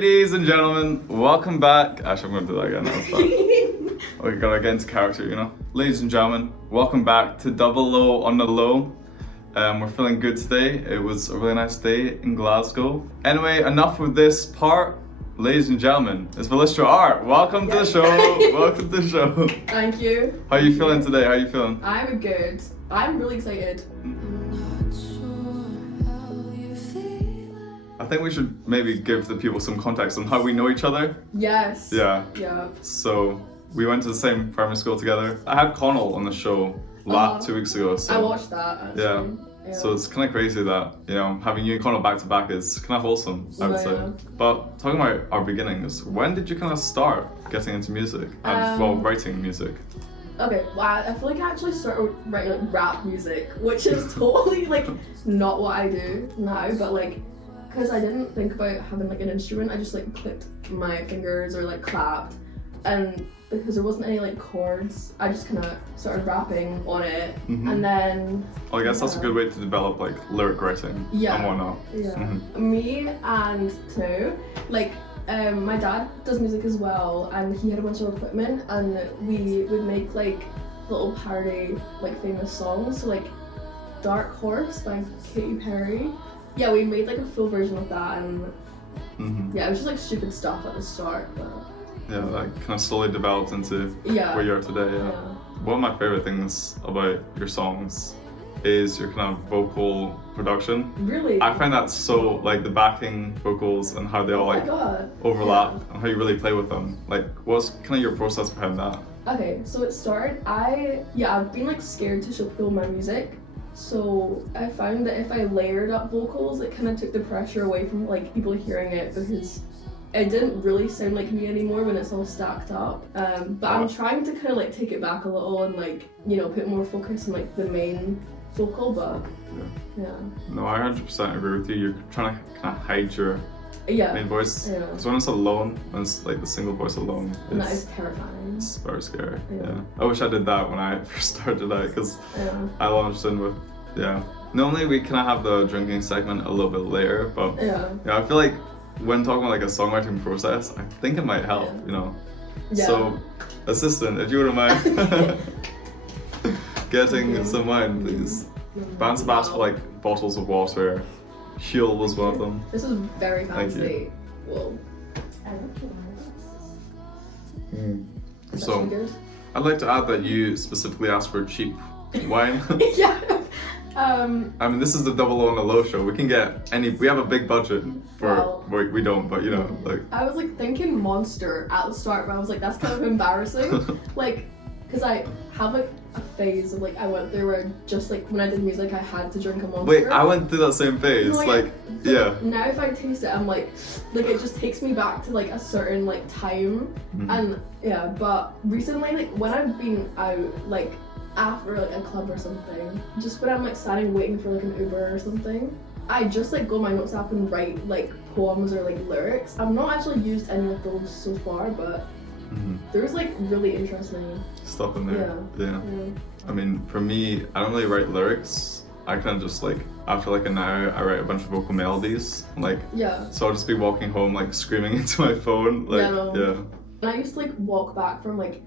Ladies and gentlemen, welcome back. Actually, I'm going to do that again. That was bad. We gotta get into character, you know. Ladies and gentlemen, welcome back to DoubleO on the low. We're feeling good today. It was a really nice day in Glasgow. Anyway, enough with this part. Ladies and gentlemen, it's Velistra Art. Welcome to the show. Welcome to the show. Thank you. How are you feeling today? How are you feeling? I'm good. I'm really excited. I think we should maybe give the people some context on how we know each other. Yes. Yeah. Yeah. So we went to the same primary school together. I had Connell on the show 2 weeks ago. So I watched that actually. Yeah. So it's kind of crazy that, you know, having you and Connell back to back is kind of wholesome, I would say. Yeah. But talking about our beginnings, when did you kind of start getting into music and writing music? Okay, wow, I feel like I actually started writing like rap music, which is totally like not what I do now, but like, because I didn't think about having like an instrument, I just like clicked my fingers or like clapped, and because there wasn't any like chords, I just kind of started rapping on it, and then... Well, I guess that's a good way to develop like lyric writing and whatnot. Yeah. Me and Snow, like, my dad does music as well, and he had a bunch of equipment, and we would make like little parody like famous songs, so like Dark Horse by Katy Perry. Yeah, we made like a full version of that, and yeah, it was just like stupid stuff at the start, but yeah, that kind of slowly developed into where you are today. Yeah. One of my favorite things about your songs is your kind of vocal production. Really? I find that so, like, the backing vocals and how they all like overlap and how you really play with them. Like, what's kind of your process behind that? Okay, so it started, I've been like scared to show people my music. So I found that if I layered up vocals, it kind of took the pressure away from like people hearing it, because it didn't really sound like me anymore when it's all stacked up. But I'm trying to kind of like take it back a little and like, you know, put more focus on like the main vocal, but yeah. No, I 100% agree with you. You're trying to kind of hide your main voice. Because when it's alone, when it's like the single voice alone, and that is terrifying. It's very scary. Yeah. I wish I did that when I first started out, because I launched in with normally we kind of have the drinking segment a little bit later, but I feel like when talking about like a songwriting process, I think it might help, you know. So, assistant, if you wouldn't mind getting some wine, please. Bounce bass for like bottles of water. Shield was one of them. This is very fancy. Thank you. Whoa. So, I'd like to add that you specifically asked for cheap wine. Yeah. I mean, this is the DoubleO on the low show. We can get we have a big budget for, we don't, but you know, like. I was like thinking Monster at the start, but I was like, that's kind of embarrassing. Like, because I have like a phase of like, I went through where just like when I did music, I had to drink a Monster. Wait, I went through that same phase, Now if I taste it, I'm like it just takes me back to like a certain like time, and but recently, like when I've been out, like after like a club or something, just when I'm like standing waiting for like an Uber or something, I just like go on my notes app and write like poems or like lyrics. I've not actually used any of those so far, but there's like really interesting stuff in there. Yeah. I mean, for me, I don't really write lyrics. I kind of just like, after like an hour, I write a bunch of vocal melodies. Like, so I'll just be walking home like screaming into my phone. Like, When I used to like walk back from like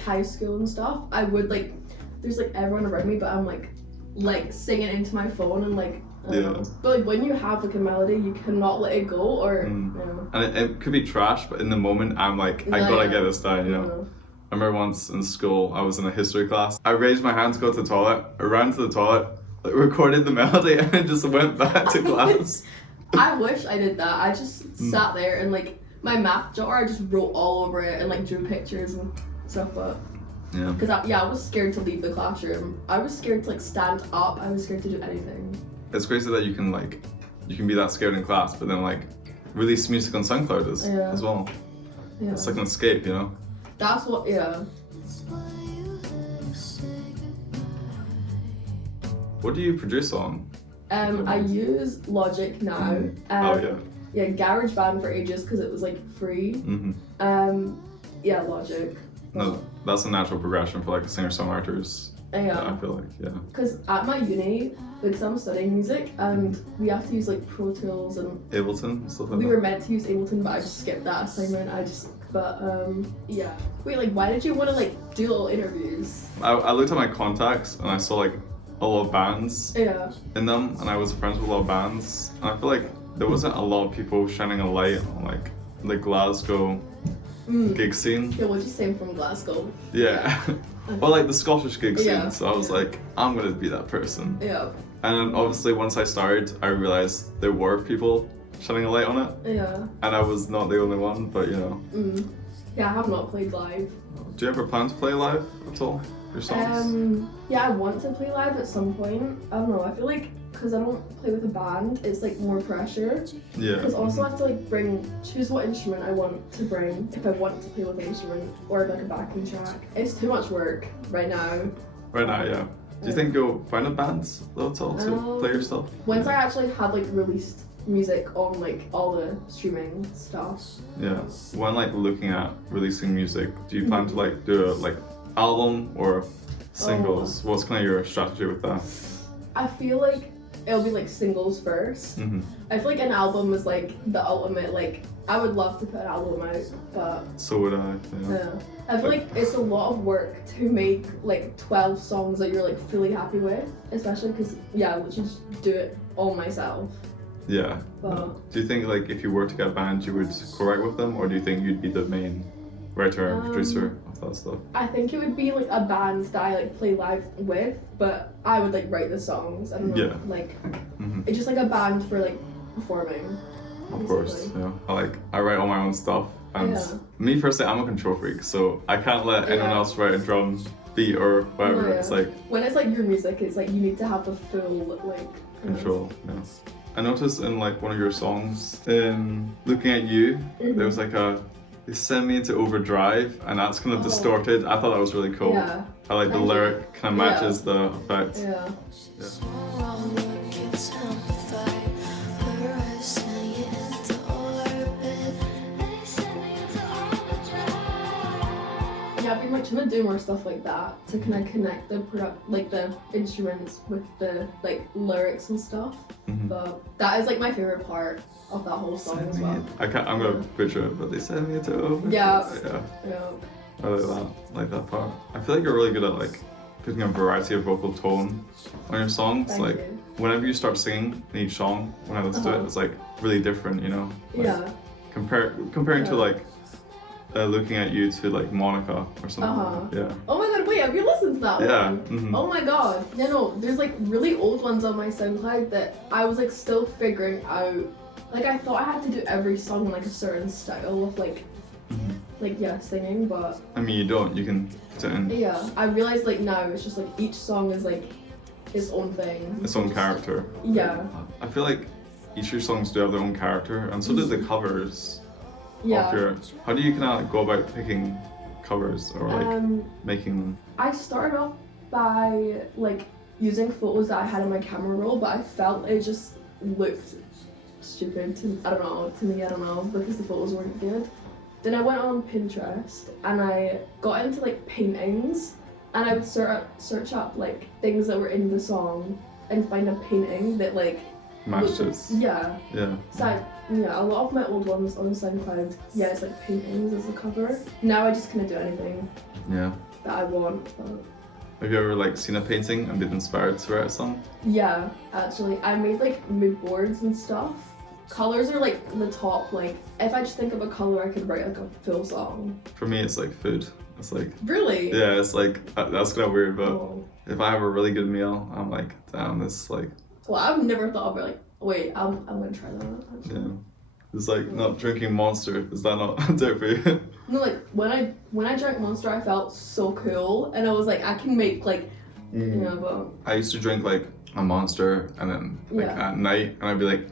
high school and stuff, I would like, there's like everyone around me, but I'm like singing into my phone and like, but like when you have like a melody, you cannot let it go, or and it could be trash, but in the moment I'm like, I gotta get this done, you know. I remember once in school, I was in a history class. I raised my hand to go to the toilet, I ran to the toilet, like, recorded the melody, and then just went back to class. I wish I did that. I just sat there and like my math jar, I just wrote all over it and like drew pictures and stuff, but because I was scared to leave the classroom. I was scared to like stand up. I was scared to do anything. It's crazy that you can be that scared in class, but then like release music on SoundCloud as well. Yeah. It's like an escape, you know? That's what, What do you produce on? I use Logic now. Yeah, GarageBand for ages because it was like free. Logic. No, that's a natural progression for like singer-songwriters. I feel like, yeah. Because at my uni, because I'm studying music, and we have to use like Pro Tools and Ableton, stuff like we that. were meant to use Ableton, but I just skipped that assignment. Yeah. Wait, like, why did you want to like do little interviews? I looked at my contacts and I saw like a lot of bands in them, and I was friends with a lot of bands, and I feel like there wasn't a lot of people shining a light on like the Glasgow gig scene. Yeah, well, just saying from Glasgow. Yeah. Or like the Scottish gig scene. Yeah. So I was like, I'm gonna be that person. Yeah. And then obviously once I started, I realized there were people shining a light on it. Yeah. And I was not the only one, but you know. Yeah, I have not played live. Do you ever plan to play live at all? Your songs? Yeah, I want to play live at some point. I don't know, I feel like because I don't play with a band, it's like more pressure. Yeah. Because also I have to like choose what instrument I want to bring if I want to play with an instrument or like a backing track. It's too much work right now. Right now, yeah. Do you think you'll find a band though at all to play your stuff? Once I actually have like released music on like all the streaming stuff. Yeah. When like looking at releasing music, do you plan to like do a like album or singles? What's kind of your strategy with that? I feel like it'll be like singles first. I feel like an album is like the ultimate, like I would love to put an album out, but so would I. Yeah. I feel like it's a lot of work to make like 12 songs that you're like fully happy with, especially because I would just do it all myself. Yeah. But do you think like if you were to get a band, you would co-write with them, or do you think you'd be the main writer and producer of that stuff? I think it would be like a band that I like play live with, but I would like write the songs. I don't know, like it's just like a band for like performing. Of course, yeah. I write all my own stuff, and me personally, I'm a control freak, so I can't let anyone else write a drum beat or whatever. It's like when it's like your music, it's like you need to have the full like control. Yeah. I noticed in like one of your songs, in Looking at You, there was like they send me into overdrive, and that's kind of distorted. I thought that was really cool. Yeah. I like the lyric kind of matches the effect. Yeah. Yeah, I've been like trying to do more stuff like that to kind of connect the the instruments with the like lyrics and stuff. But that is like my favorite part of that whole song as well. I'm gonna picture it, but they send me to overdrive. Yeah. I like that part. I feel like you're really good at like putting a variety of vocal tone on your songs. Thank like you. whenever you start singing in each song, when I listen to it, it's like really different, you know? Like, comparing to like Looking at You to like Monica or something. Yeah. Oh my god, wait, have you listened to that one? Oh my god. Yeah, no, there's like really old ones on my SoundCloud that I was like still figuring out. Like I thought I had to do every song in like a certain style of like singing, but I mean, you don't. You can put it in. Yeah, I realized like now it's just like each song is like its own thing. Its own character. Yeah. I feel like each of your songs do have their own character, and so do the covers. Yeah. How do you kind of go about picking covers or like making them? I started off by like using photos that I had in my camera roll, but I felt it just looked stupid to me, I don't know, because the photos weren't good. Then I went on Pinterest and I got into like paintings, and I would search up like things that were in the song and find a painting that like matches. Yeah. So a lot of my old ones on SoundCloud, it's like paintings as the cover. Now I just kind of do anything that I want. But... Have you ever like seen a painting and been inspired to write a song? Yeah, actually. I made like mood boards and stuff. Colors are like the top, like if I just think of a color I could write like a full song. For me it's like food. It's like really? Yeah, it's like that's kind of weird, but if I have a really good meal, I'm like, damn, this like. Well, I've never thought of it like, wait, I'm gonna try that actually. Yeah. It's like not drinking Monster. Is that not dope for you? No, like when I drank Monster, I felt so cool, and I was like, I can make like, but. I used to drink like a Monster, and then like at night, and I'd be like,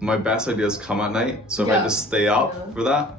my best ideas come at night. So if I just stay up for that,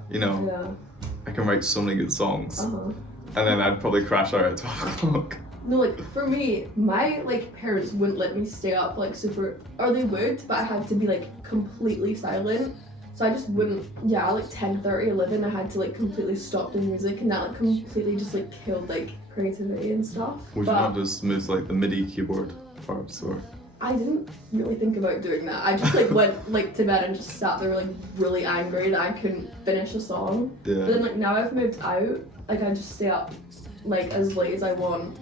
I can write so many good songs. And then I'd probably crash out at 12 o'clock. No, like for me, my like parents wouldn't let me stay up like super, or they would, but I had to be like completely silent. So I just wouldn't, like 10:30, 11, I had to like completely stop doing music, and that like completely just like killed like creativity and stuff. Would you not just move like the MIDI keyboard parts or? I didn't really think about doing that. I just like went like to bed and just sat there like really angry that I couldn't finish a song. Yeah. But then like now I've moved out, like I just stay up like as late as I want.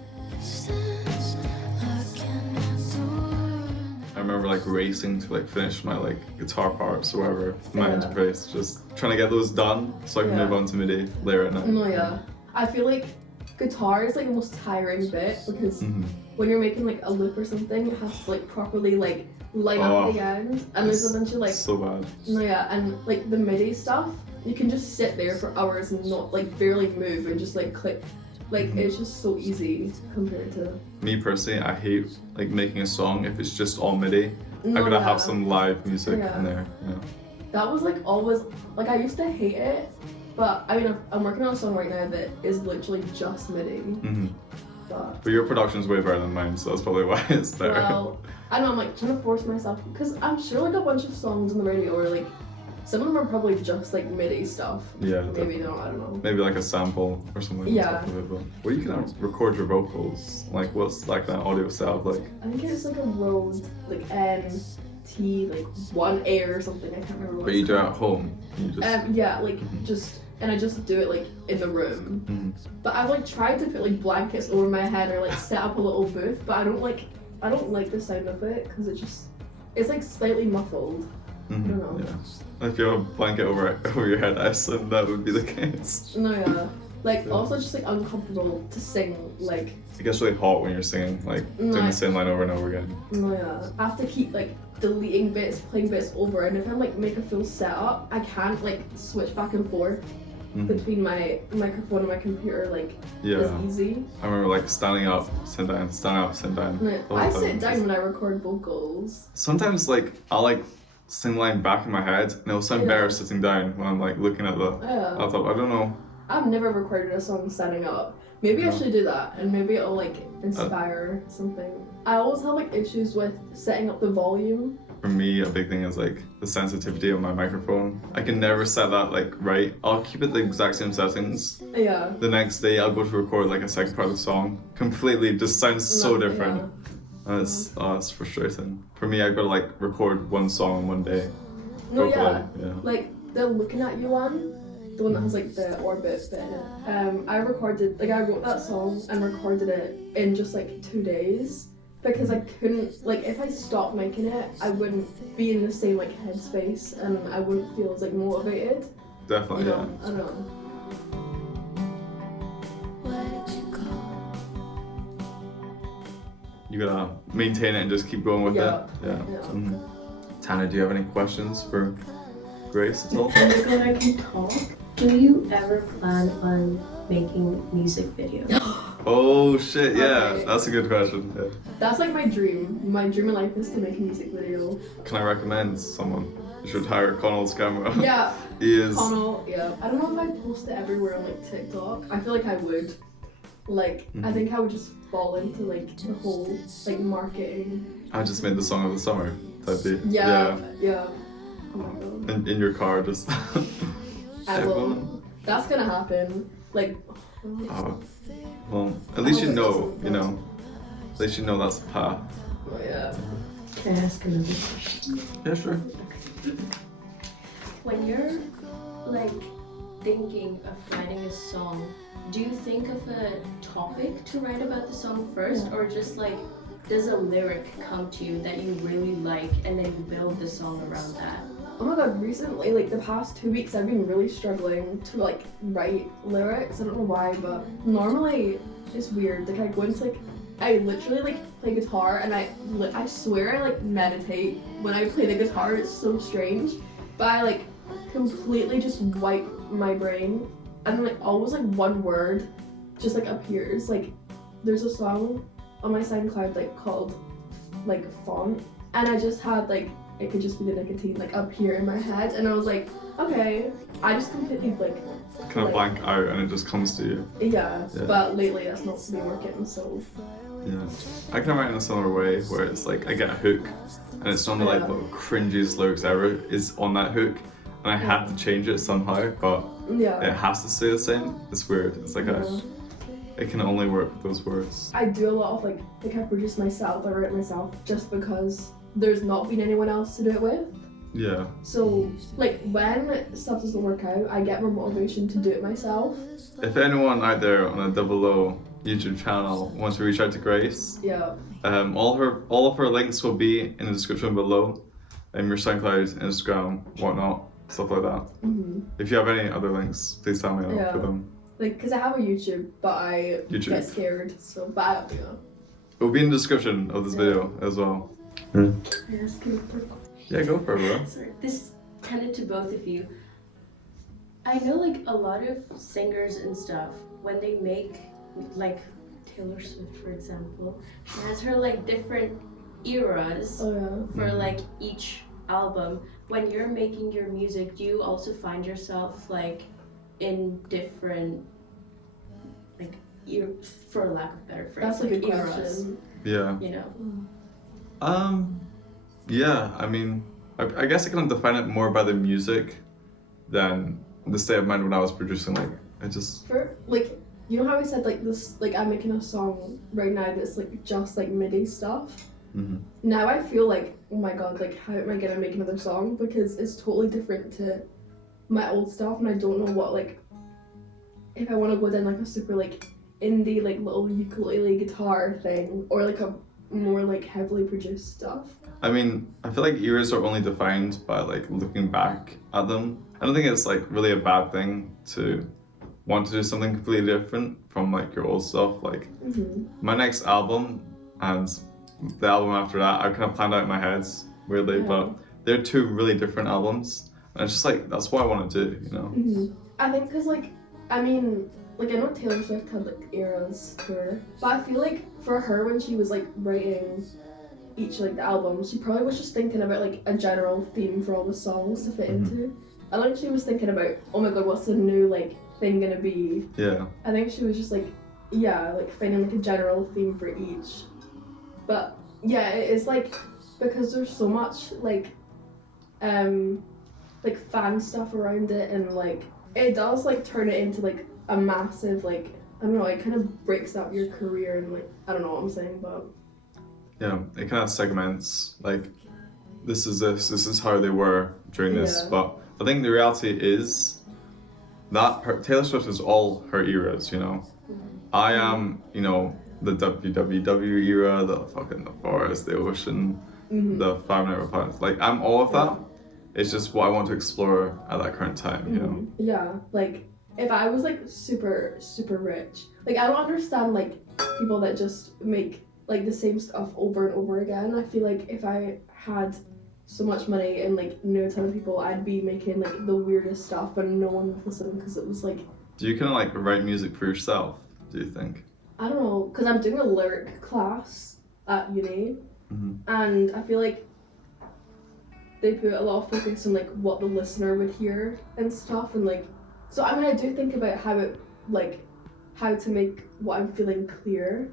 I remember like racing to like finish my like guitar parts or whatever, my interface, just trying to get those done so I can move on to MIDI later at night. No, I feel like guitar is like the most tiring bit because when you're making like a loop or something, it has to like properly like line up the end, and there's a bunch of like so bad. No, and like the MIDI stuff, you can just sit there for hours and not like barely move and just like click. Like it's just so easy compared to. Me personally, I hate like making a song if it's just all MIDI. I gotta have some live music in there. Yeah. That was like always like I used to hate it, but I mean I'm working on a song right now that is literally just MIDI. But your production's way better than mine, so that's probably why it's better. Well, I know I'm like trying to force myself because I'm sure like a bunch of songs on the radio are like. Some of them are probably just like MIDI stuff. Yeah. Maybe no, I don't know. Maybe like a sample or something. Yeah. On top of it, but well, you can record your vocals. Like, what's like that audio sound like? I think it's like a Rode, like NT, like 1A or something. I can't remember what. But you do it at home. You just... yeah, like just, and I just do it like in the room. But I've like tried to put like blankets over my head or like set up a little booth, but I don't like the sound of it because it's like slightly muffled. I don't know. Yeah. If you have a blanket over your head, I assume that would be the case. No, like also just like uncomfortable to sing like. It gets really hot when you're singing, like doing the same line over and over again. No, I have to keep like deleting bits, playing bits over, and if I like make a full setup, I can't like switch back and forth between my microphone and my computer like as easy. I remember like standing up, sit down, stand up, sit down. No, I sit down when I record vocals. Sometimes like I'll like sing line back in my head and it'll sound better sitting down when I'm like looking at the laptop. I don't know. I've never recorded a song standing up. Maybe I should do that and maybe it'll like inspire something. I always have like issues with setting up the volume. For me, a big thing is like the sensitivity of my microphone. I can never set that like right. I'll keep it the exact same settings. Yeah. The next day I'll go to record like a second part of the song. Completely just sounds so different. Yeah. And it's frustrating. For me, I've got to like record one song in one day. No, yeah. Like the Looking At You one, the one that has like the orbit bit in it. I wrote that song and recorded it in just like 2 days because I couldn't, like if I stopped making it, I wouldn't be in the same like headspace and I wouldn't feel as like motivated. Definitely, I don't know. You gotta maintain it and just keep going with it. Yeah. Tana, do you have any questions for Grace at all? When I can talk, do you ever plan on making music videos? Oh shit, yeah, that's a good question. Yeah. That's like my dream. My dream in life is to make a music video. Can I recommend someone? You should hire Connell's camera. Yeah. He is. Connell, yeah. I don't know if I post it everywhere on like TikTok. I feel like I would. Like, I think I would just fall into like the whole like marketing. I just made the song of the summer type beat. Yeah. Oh my god. In your car, just. I will. That's gonna happen. Like. Well, at least you know, At least you know that's the path. Oh yeah. Can I ask another question? Yeah, sure. When you're like thinking of writing a song, do you think of a topic to write about the song first, or just like does a lyric come to you that you really like and then you build the song around that? Oh my god, recently, like the past 2 weeks, I've been really struggling to like write lyrics. I don't know why, but normally it's weird. Like I go into like, I literally like play guitar and I swear I like meditate when I play the guitar. It's so strange, but I like completely just wipe my brain and like always like one word just like appears. Like there's a song on my SoundCloud like called like Font, and I just had like it could just be the nicotine like up here in my head, and I was like, okay, I just completely like kind of blank out and it just comes to you. Yeah. But lately that's not been working, so. Yeah, I can write in a similar way where it's like I get a hook and it's one of like the cringiest lyrics ever is on that hook, and I had to change it somehow, but it has to stay the same. It's weird. It's like it can only work with those words. I do a lot of like I produce myself, I write myself, just because there's not been anyone else to do it with. Yeah. So like when stuff doesn't work out, I get more motivation to do it myself. If anyone out there on a DoubleO YouTube channel wants to reach out to Grace, all of her links will be in the description below, and your SoundCloud, Instagram, whatnot, stuff like that. If you have any other links, please tell me. I'll put them. Like, cause I have a YouTube, but I get scared. So, but I don't do that. It will be in the description of this video as well. Yes, can Yeah, go for it, bro. Sorry, this tended to both of you. I know like a lot of singers and stuff, when they make like Taylor Swift, for example, she has her like different eras for like each album. When you're making your music, do you also find yourself like in different like for lack of better phrase, that's like a good eras? question. Yeah. You know. Yeah. I mean, I guess I can define it more by the music than the state of mind when I was producing. Like, I just for like. You know how I said like this, like I'm making a song right now that's like just like MIDI stuff. Now I feel like, oh my god, like how am I gonna make another song, because it's totally different to my old stuff, and I don't know what like if I want to go down like a super like indie like little ukulele guitar thing, or like a more like heavily produced stuff. I mean, I feel like eras are only defined by like looking back at them. I don't think it's like really a bad thing to want to do something completely different from like your old stuff. Like my next album and the album after that, I kind of planned out in my head weirdly, but they're two really different albums, and it's just like that's what I want to do, you know. I think because like I mean like I know Taylor Swift had like eras to her, but I feel like for her when she was like writing each like the album, she probably was just thinking about like a general theme for all the songs to fit into. I think she was thinking about, oh my god, what's the new like thing gonna be? I think she was just like like finding like a general theme for each. But yeah, it's like because there's so much like fan stuff around it, and like it does like turn it into like a massive like I don't know, it kind of breaks up your career, and like I don't know what I'm saying, but yeah, it kind of segments like this is how they were during this, but I think the reality is that Taylor Swift is all her eras, you know. I am, you know, the WWW era, the forest, the ocean, the 5 Minute Replies. Like, I'm all of that. It's just what I want to explore at that current time, you know. Yeah, like if I was like super rich, like I don't understand like people that just make like the same stuff over and over again. I feel like if I had so much money and like knew a ton of people, I'd be making like the weirdest stuff, but no one would listen, because it was like. Do you kind of like write music for yourself, do you think? I don't know, because I'm doing a lyric class at uni, and I feel like they put a lot of focus on like what the listener would hear and stuff, and like so I mean I do think about how to make what I'm feeling clear,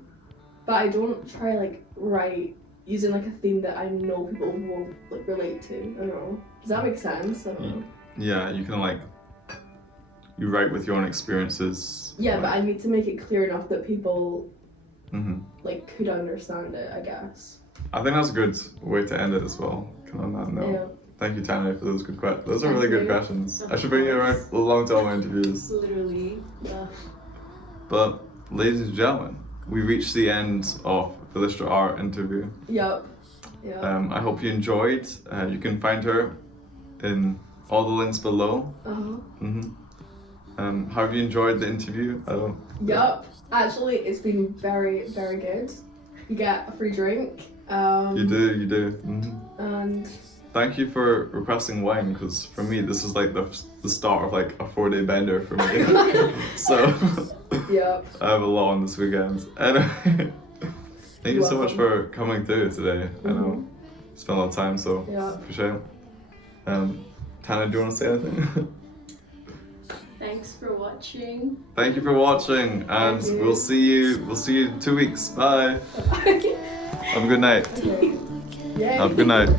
but I don't try like write using like a theme that I know people won't like relate to. I don't know. Does that make sense? I don't know. Yeah, you can like you write with your own experiences. Yeah, like, but I need to make it clear enough that people like could understand it, I guess. I think that's a good way to end it as well. On that note. Yeah. Thank you, Tanya, for those good questions. Those are really good questions. I should bring you around along to all my interviews. Literally. But ladies and gentlemen, we reached the end of Velistra Art interview. Yep. I hope you enjoyed. You can find her in all the links below. How have you enjoyed the interview? Yep. Actually, it's been very, very good. You get a free drink. You do. And thank you for requesting wine, because for me this is like the start of like a 4-day bender for me. So yep. I have a lot on this weekend. Anyway, thank you so much for coming through today. I know you spent a lot of time, so appreciate it. Tana, do you want to say anything? Thanks for watching. Thank you for watching, and we'll see you in 2 weeks. Bye. Have a good night. Okay. Yay. Have a good night.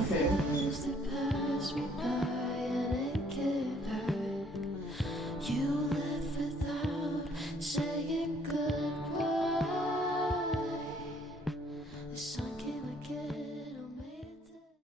Okay.